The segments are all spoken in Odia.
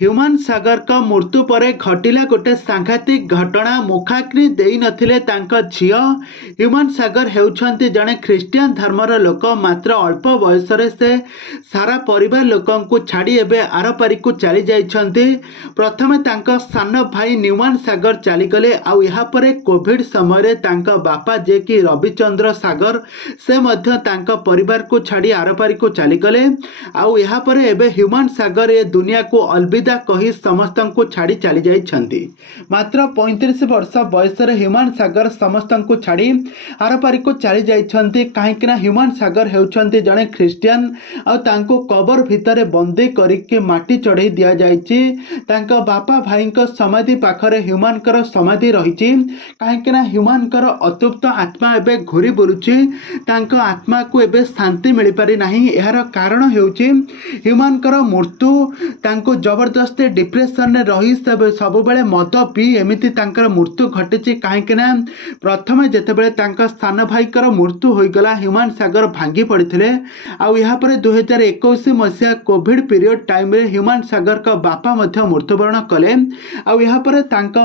ହ୍ୟୁମାନ ସାଗରଙ୍କ ମୃତ୍ୟୁ ପରେ ଘଟିଲା ଗୋଟେ ସାଂଘାତିକ ଘଟଣା। ମୁଖାଗ୍ନି ଦେଇନଥିଲେ ତାଙ୍କ ଝିଅ। ହ୍ୟୁମାନ ସାଗର ହେଉଛନ୍ତି ଜଣେ ଖ୍ରୀଷ୍ଟିଆନ ଧର୍ମର ଲୋକ। ମାତ୍ର ଅଳ୍ପ ବୟସରେ ସେ ସାରା ପରିବାର ଲୋକଙ୍କୁ ଛାଡ଼ି ଏବେ ଆରପାରିକୁ ଚାଲି ଯାଇଛନ୍ତି। ପ୍ରଥମେ ତାଙ୍କ ସାନ ଭାଇ ନ୍ୟୁମାନ ସାଗର ଚାଲିଗଲେ। ଆଉ ଏହାପରେ କୋଭିଡ ସମୟରେ ତାଙ୍କ ବାପା ଯିଏକି ରବିଚନ୍ଦ୍ର ସାଗର ସେ ମଧ୍ୟ ତାଙ୍କ ପରିବାରକୁ ଛାଡ଼ି ଆରପାରିକୁ ଚାଲିଗଲେ। ଆଉ ଏହାପରେ ଏବେ ହ୍ୟୁମାନ ସାଗର ଏ ଦୁନିଆକୁ ଅଲବିଦା କହି ସମସ୍ତଙ୍କୁ ଛାଡ଼ି ଚାଲି ଯାଇଛନ୍ତି। ମାତ୍ର 35 ବର୍ଷ ବୟସରେ ହ୍ୟୁମାନ ସାଗର ସମସ୍ତଙ୍କୁ ଛାଡ଼ି ଆରପାରିକୁ ଚାଲି ଯାଇଛନ୍ତି। କାହିଁକିନା ହ୍ୟୁମାନ ସାଗର ହେଉଛନ୍ତି ଜଣେ ଖ୍ରୀଷ୍ଟିଆନ। ଆଉ ତାଙ୍କୁ କବର ଭିତରେ ବନ୍ଦୀ କରିକି ମାଟି ଚଢ଼େଇ ଦିଆଯାଇଛି। ତାଙ୍କ ବାପା ଭାଇଙ୍କ ସମାଧି ପାଖରେ ହ୍ୟୁମାନଙ୍କର ସମାଧି ରହିଛି। କାହିଁକିନା ହ୍ୟୁମାନଙ୍କର ଅତୃପ୍ତ ଆତ୍ମା ଏବେ ଘୁରି ବୁଲୁଛି। ତାଙ୍କ ଆତ୍ମାକୁ ଏବେ ଶାନ୍ତି ମିଳିପାରି ନାହିଁ। ଏହାର କାରଣ ହେଉଛି ହ୍ୟୁମାନଙ୍କର ମୃତ୍ୟୁ। ତାଙ୍କୁ ଜବରଦସ୍ତି ଡିପ୍ରେସନରେ ରହି ସବୁବେଳେ ମଦ ପିଇ ଏମିତି ତାଙ୍କର ମୃତ୍ୟୁ ଘଟିଛି। କାହିଁକିନା ପ୍ରଥମେ ଯେତେବେଳେ ତାଙ୍କ ସାନ ଭାଇଙ୍କର ମୃତ୍ୟୁ ହୋଇଗଲା ହ୍ୟୁମାନ ସାଗର ଭାଙ୍ଗି ପଡ଼ିଥିଲେ। ଆଉ ଏହାପରେ 2021 ମସିହା କୋଭିଡ ପିରିୟଡ଼ ଟାଇମରେ ହ୍ୟୁମାନ ସାଗରଙ୍କ ବାପା ମଧ୍ୟ ମୃତ୍ୟୁବରଣ କଲେ। ଆଉ ଏହାପରେ ତାଙ୍କ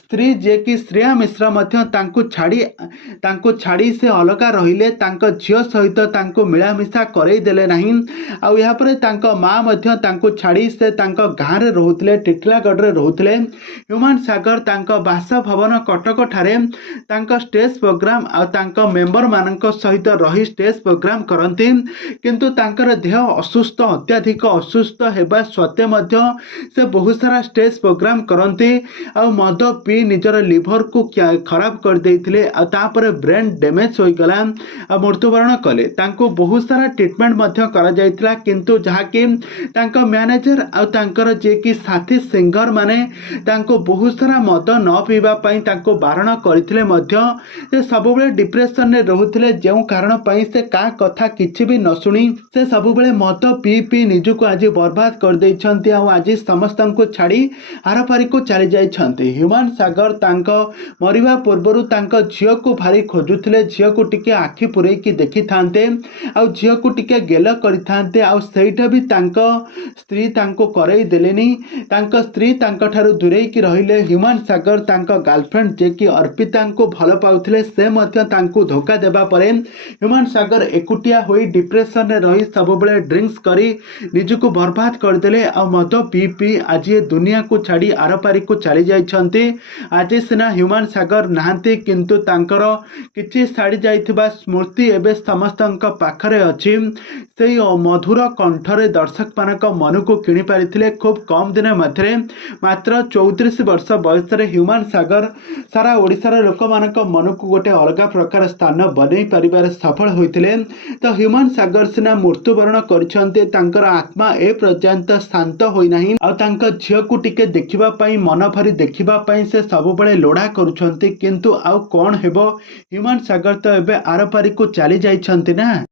ସ୍ତ୍ରୀ ଯିଏକି ଶ୍ରେୟା ମିଶ୍ର ମଧ୍ୟ ତାଙ୍କୁ ଛାଡ଼ି ସେ ଅଲଗା ରହିଲେ। ତାଙ୍କ ଝିଅ ସହିତ ତାଙ୍କୁ ମିଳାମିଶା କରେଇ ଦେଲେ ନାହିଁ। ଆଉ ଏହାପରେ ତାଙ୍କ ମା ମଧ୍ୟ ତାଙ୍କୁ ଛାଡ଼ି ସେ ତାଙ୍କ ଗାଁରେ ରହୁଥିଲେ, ଟିଟିଲାଗଡ଼ରେ ରହୁଥିଲେ। ହ୍ୟୁମାନ ସାଗର ତାଙ୍କ ବାସଭବନ କଟକଠାରେ ତାଙ୍କ ଷ୍ଟେଜ ପ୍ରୋଗ୍ରାମ ଆଉ ତାଙ୍କ ମେମ୍ବରମାନଙ୍କ ସହିତ ରହି ଷ୍ଟେଜ ପ୍ରୋଗ୍ରାମ କରନ୍ତି। କିନ୍ତୁ ତାଙ୍କର ଦେହ ଅସୁସ୍ଥ, ଅତ୍ୟଧିକ ଅସୁସ୍ଥ ହେବା ସତ୍ତ୍ୱେ ମଧ୍ୟ ସେ ବହୁତ ସାରା ଷ୍ଟେଜ ପ୍ରୋଗ୍ରାମ କରନ୍ତି। ଆଉ ମଦ ପିଇ ନିଜର ଲିଭରକୁ ଖରାପ କରିଦେଇଥିଲେ। ଆଉ ତାପରେ ବ୍ରେନ ଡ୍ୟାମେଜ ହୋଇଗଲା ଆଉ ମୃତ୍ୟୁବରଣ କଲେ। ତାଙ୍କୁ ବହୁତ ସାରା ଟ୍ରିଟମେଣ୍ଟ ମଧ୍ୟ କରାଯାଇଥିଲା। କିନ୍ତୁ ଯାହାକି ତାଙ୍କ ମ୍ୟାନେଜର ଆଉ ତାଙ୍କର ଯିଏକି ସାଥୀ ସିଙ୍ଗର ମାନେ ତାଙ୍କୁ ବହୁତ ସାରା ମଦ ନ ପିଇବା ପାଇଁ ତାଙ୍କୁ ବାରଣ କରିଥିଲେ ମଧ୍ୟ ସେ ସବୁବେଳେ ଡିପ୍ରେସନରେ ରହୁଥିଲେ। ଯେଉଁ କାରଣ ପାଇଁ ସେ କାହା କଥା କିଛି ବି ନ ଶୁଣି ସେ ସବୁବେଳେ ମଦ ପିଇ ପିଇ ନିଜକୁ ଆଜି ବର୍ବାଦ କରିଦେଇଛନ୍ତି। ଆଉ ଆଜି ସମସ୍ତଙ୍କୁ ଛାଡ଼ି ଆରପାରିକୁ ଚାଲି ଯାଇଛନ୍ତି। ହ୍ୟୁମାନ ସାଗର ତାଙ୍କ ମରିବା ପୂର୍ବରୁ ତାଙ୍କ ଝିଅକୁ ଭାରି ଖୋଜୁଥିଲେ। ଝିଅକୁ ଟିକେ ଆଖି ପୁରେଇକି ଦେଖିଥାନ୍ତେ, ଆଉ ଝିଅକୁ ଟିକେ ଗେଲ କରିଥାନ୍ତେ। ଆଉ ସେଇଟା ବି ତାଙ୍କ ସ୍ତ୍ରୀ ତାଙ୍କୁ କରେଇ ଦେଲେନି। ତାଙ୍କ ସ୍ତ୍ରୀ ତାଙ୍କଠାରୁ ଦୂରେଇକି ରହିଲେ। ହ୍ୟୁମାନ ସାଗର ତାଙ୍କ ଗାର୍ଲଫ୍ରେଣ୍ଡ ଯିଏକି ଅର୍ପିତାଙ୍କୁ ଭଲ ପାଉଥିଲେ ସେ ମଧ୍ୟ ତାଙ୍କୁ ଧୋକା ଦେବା ପରେ ହ୍ୟୁମାନ ସାଗର ଏକୁଟିଆ ହୋଇ ଡିପ୍ରେସନରେ ରହି ସବୁବେଳେ ଡ୍ରିଙ୍କସ୍ କରି ନିଜକୁ ବର୍ବାଦ କରିଦେଲେ। ଆଉ ମଦ ପିଇ ପିଇ ଆଜି ଏ ଦୁନିଆକୁ ଛାଡ଼ି ଆରପାରିକୁ ଚାଲି ଯାଇଛନ୍ତି। ଆଜି ସିନା ହ୍ୟୁମାନ ସାଗର ନାହାନ୍ତି କିନ୍ତୁ ତାଙ୍କର କିଛି ଛାଡ଼ି ଯାଇଥିବା ସ୍ମୃତି ଏବେ ସମସ୍ତଙ୍କ ପାଖରେ ଅଛି। ସେଇ ମଧୁର କଣ୍ଠରେ ଦର୍ଶକମାନଙ୍କ ମନକୁ କିଣି ପାରିଥିଲେ ଖୁବ୍ କମ୍ ଦିନ ମଧ୍ୟରେ। ମାତ୍ର 34 ବର୍ଷ ବୟସରେ ହ୍ୟୁମାନ ସାଗର ସାରା ଓଡ଼ିଶାର ଲୋକମାନଙ୍କ ମନକୁ ଗୋଟେ ଅଲଗା ପ୍ରକାର ସ୍ଥାନ ବନେଇ ପାରିବାରେ ସଫଳ ହୋଇଥିଲେ। ତ ହ୍ୟୁମାନ ସାଗର ସିନା ମୃତ୍ୟୁବରଣ କରିଛନ୍ତି, ତାଙ୍କର ଆତ୍ମା ଏ ପର୍ଯ୍ୟନ୍ତ ଶାନ୍ତ ହୋଇନାହିଁ। ଆଉ ତାଙ୍କ ଝିଅକୁ ଟିକେ ଦେଖିବା ପାଇଁ, ମନ ଭରି ଦେଖିବା ପାଇଁ ସେ ସବୁବେଳେ ଲୋଡ଼ା କରୁଛନ୍ତି। କିନ୍ତୁ ଆଉ କ'ଣ ହେବ, ହ୍ୟୁମାନ ସାଗର ତ ଏବେ ଆରପାରିକୁ ଚାଲି ଯାଇଛନ୍ତି ନା।